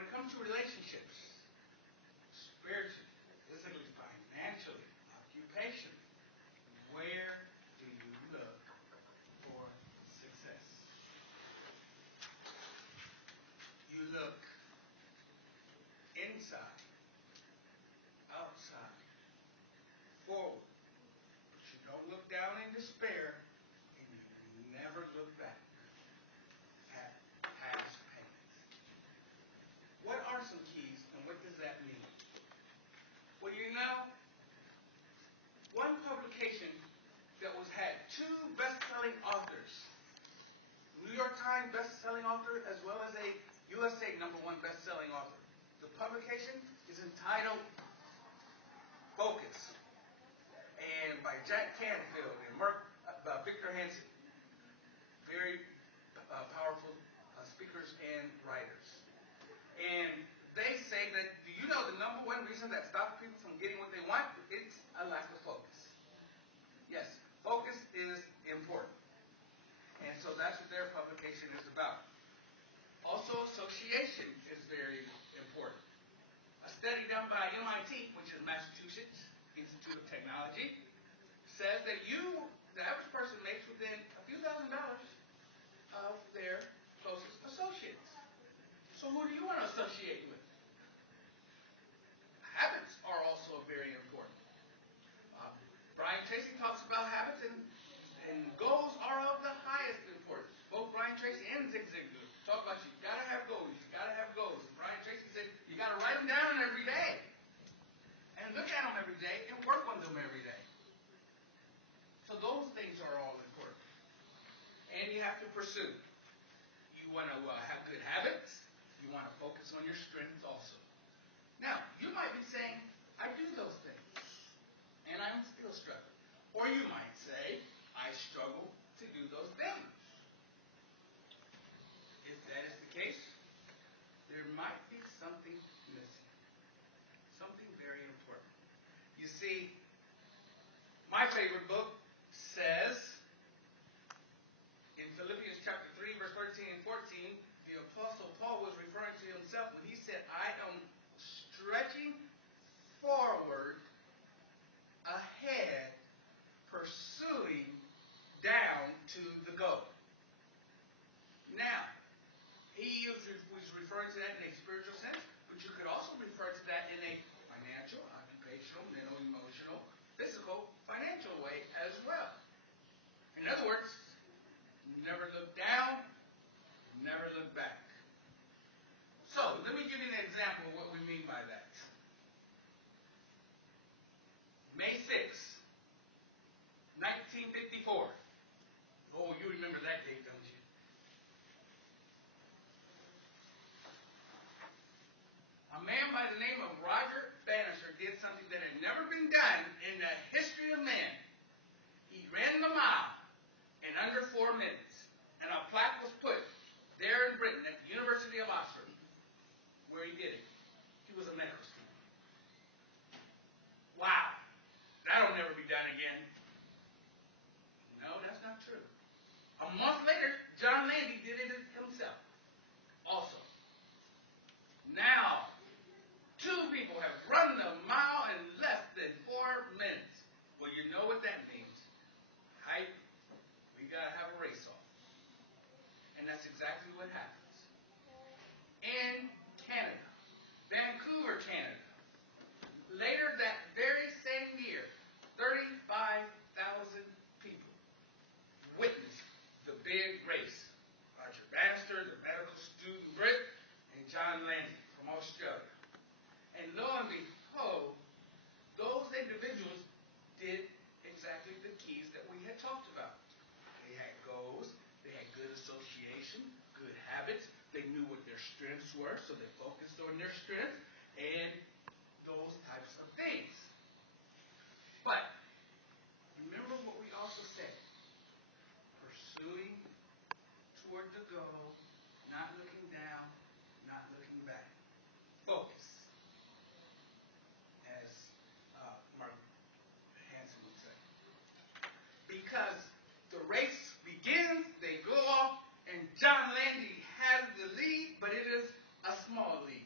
When it comes to relationships, spiritually, physically, financially, occupation, where do you look for success? You look inside, outside, forward, but you don't look down in despair, and you never look back at past pain. What are some keys, and what does that mean? Well, you know, one publication that had two best-selling authors, New York Times best-selling author, as well as a USA #1 best-selling author. The publication is entitled Focus, and by Jack Canfield and Victor Hansen. Very powerful speakers and writers. And they say that, do you know the #1 reason that stops people from getting what they want? It's a lack of focus. Yes, focus is important. And so that's what their publication is about. Also, association is very important. A study done by MIT, which is Massachusetts Institute of Technology, says that the average person, makes within a few $1,000s of their closest associates. So who do you want to associate with? Habits are also very important. Brian Tracy talks about habits, and goals are of the highest importance. Both Brian Tracy and Zig Ziglar talk about you got to have goals. You got to have goals. And Brian Tracy said you got to write them down every day, and look at them every day, and work on them every day. So those things are all important, and you have to pursue. You want to have good habits. You want to focus on your strengths also. Now, you might be saying, I do those things, and I'm still struggling. Or you might say, I struggle to do those things. If that is the case, there might be something missing. Something very important. You see, my favorite book says, in Philippians chapter 3, verse 13 and 14, the Apostle Paul was referring to himself when he said, I am stretching forward, ahead, pursuing down to the goal. Now, he was referring to that in a spiritual sense, but you could also refer to that in a financial, occupational, mental, emotional, physical, financial way as well. In other words, never look down, never look back. So, let me give you an example of what we mean by that. May 6, 1954. Oh, you remember that date, don't you? A man by the name of Roger Bannister did something that had never been done in the history of man. He ran the mile in under 4 minutes, and a plaque was put there in Britain at the University of Oxford where he did it. He was a medical student. Wow, that'll never be done again. No, that's not true. A month later, John Landy did it himself also. Now, 2 people have run the mile in less than 4 minutes. Well, you know what that means. Right? We got to have a race off. And that's exactly what happens. In Canada, Vancouver, Canada, later that very same year, 35,000 people witnessed the big race. Roger Bannister, the medical student Brit, and John Landy from Australia. And lo and behold, those individuals did exactly the keys that we had talked about. They had goals, they had good association, good habits, they knew what their strengths were, so they focused on their strengths, and those types of things. But, remember what we also said. Pursuing toward the goal, not looking down, not looking back. Focus. As Mark Hansen would say. Because the race begins, they go off, and John Landy has the lead, but it is a small lead.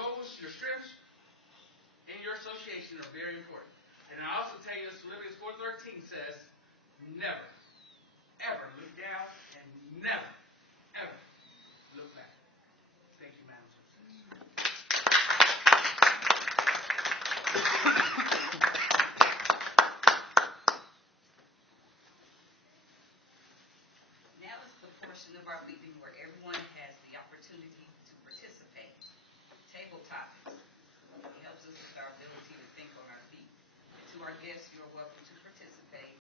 goals, your strengths, and your association are very important. And I also tell you, Philippians 4:13 says, never, ever look down and never, ever look back. Thank you, Madam Supervisor. Now is the portion of our meeting where everyone has the opportunity to participate. Table topics. It helps us with our ability to think on our feet. And to our guests, you're welcome to participate